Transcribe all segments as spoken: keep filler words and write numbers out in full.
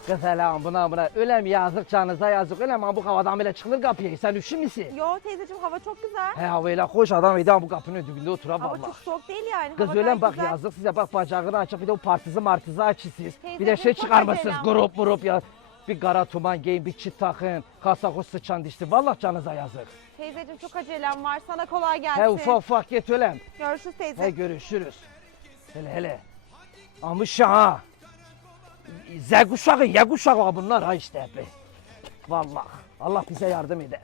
Kız hele buna buna ölem yazık canınıza yazık ölem ama bu havadan bile çıkılır kapıya sen üşü müsün? Yo teyzeciğim hava çok güzel. He havayla hoş adam idi bu kapının dibinde otura Hava valla. çok soğuk değil yani. Kız hava öyle gayet bak güzel. yazık size bak bacağını açıp bir de o partizi martizi açısınız. Bir de Teyzeciğim, şey çok çıkarmışsınız acelem var. grup grup ya. Bir kara tuman giyin bir çit takın. Kasakoş sıçan dişti vallahi canınıza yazık. Teyzeciğim çok acelem var. Sana kolay gelsin. He ufak ufak git ölem. Görüşürüz teyze. He görüşürüz. Hele hele. Amış ha. Z kuşağı, Y kuşağı bunlar ha işte hep. Vallahi Allah bize yardım ede.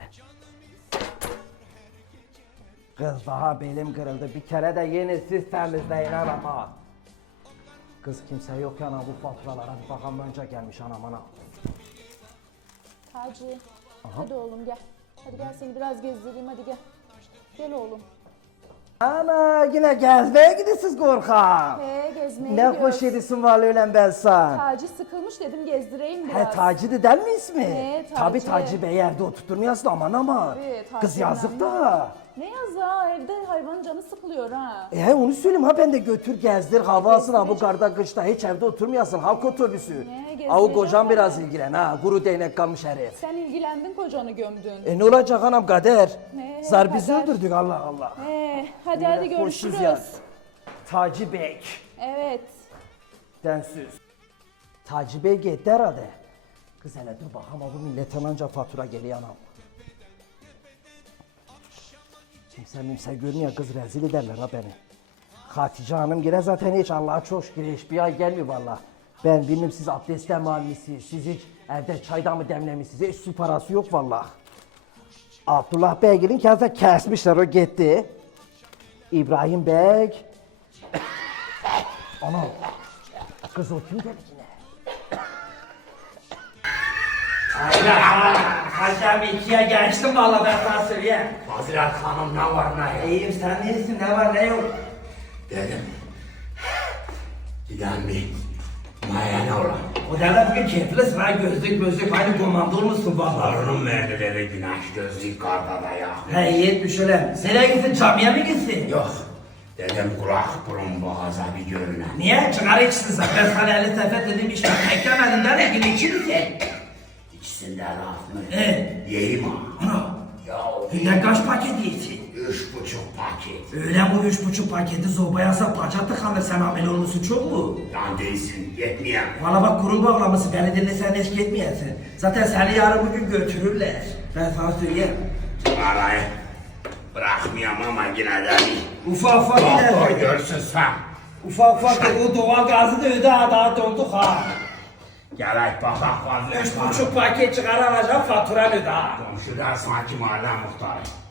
Kız daha belim kırıldı. Bir kere de yeni siz temizleyin anam ha. Kız kimse yok ya anam bu faturalara bir bakalım önce gelmiş anam anam. Taci, hadi oğlum gel. Hadi gel seni biraz gezdireyim hadi gel. Gel oğlum. Ana yine gezmeye gidiyorsunuz korkak. He gezmeye Ne gidiyoruz. hoş ediyorsun vallahi ölen ben sen. Taci sıkılmış dedim gezdireyim He biraz. Taci de der mi ismi? He, Taci. Tabii Taci Bey yerde oturtmuyorsun aman ama. Tabii, Taci Kız yazık önemli. da. Ne yaza evde hayvanın canı sıkılıyor ha. E he, onu söyleyeyim ha ben de götür gezdir hava alsın ha bu gezdireceğim. karda kışta hiç evde oturmayasın halk otobüsü. Ne, gezdireceğim Avu kocan ben biraz de. ilgilen ha kuru değnek kalmış herif. Sen ilgilendin kocanı gömdün. E ne olacak anam kader? Ne, Zar bizi kader. öldürdük Allah Allah. He hadi hadi Yine hoşuz görüşürüz. ya. Taci Bey. Evet. Densiz. Taci Bey gitti herhalde. Kız hele dur bakalım bu milletten anca fatura geliyor anam. Kimse mimse görmüyor kız rezil ederler ha beni. Hatice Hanım gire zaten hiç Allah'a çok şükür hiç bir ay gelmiyor valla. Ben bilmem siz abdestten mi almışsınız, siz hiç evde çayda mı demlemişsiniz, hiç su parası yok valla. Abdullah Beygil'in kendisi kesmişler o gitti. İbrahim Bey. Ana. Kız o kim dedi yine? Aynen ha. Hacam ikiye geçtim valla ben sana söyleyeyim. Fazilet Hanım ne var ne yok? İyiyim sen iyisin ne var ne yok. Dedim. Giden bir mayene olan. O devlet bir keyiflisin ha gözlük gözlük aynı komando olmuşsun valla. Torunum verdi dedi güneş gözlüğü karda da ya. He iyi etmiş öyle. Nereye gitsin camiye mi gitsin? Yok. Dedim kulak burun boğaza bir görünen. Niye? Çıkar içsin sen. Ben sana elli sefer dedim işte beklemedin de ne gün içi misin? İkisinde laf mı? He. Yiyeyim ha. Ana. Ya Günde kaç paket yiyorsun? üç buçuk paket. Öyle bu üç buçuk paketi zobaya sap paça tıkanır sen amel olmuşsun çok mu? Yan değilsin yetmeyen. Valla bak kurun bağlaması beni dinle sen eşlik etmeyesin. Zaten seni yarın bugün götürürler. Ben sana söyleyeyim. Parayı bırakmayayım ama yine de bir. Ufak ufak Doktor gider. görsün sen. Ufak ufak da o doğal gazı da öde ha daha donduk ha. Gerek bakak Fazilet Üç Hanım. buçuk paket çıkar alacağım faturanı da. Komşular sanki mahalle muhtarı.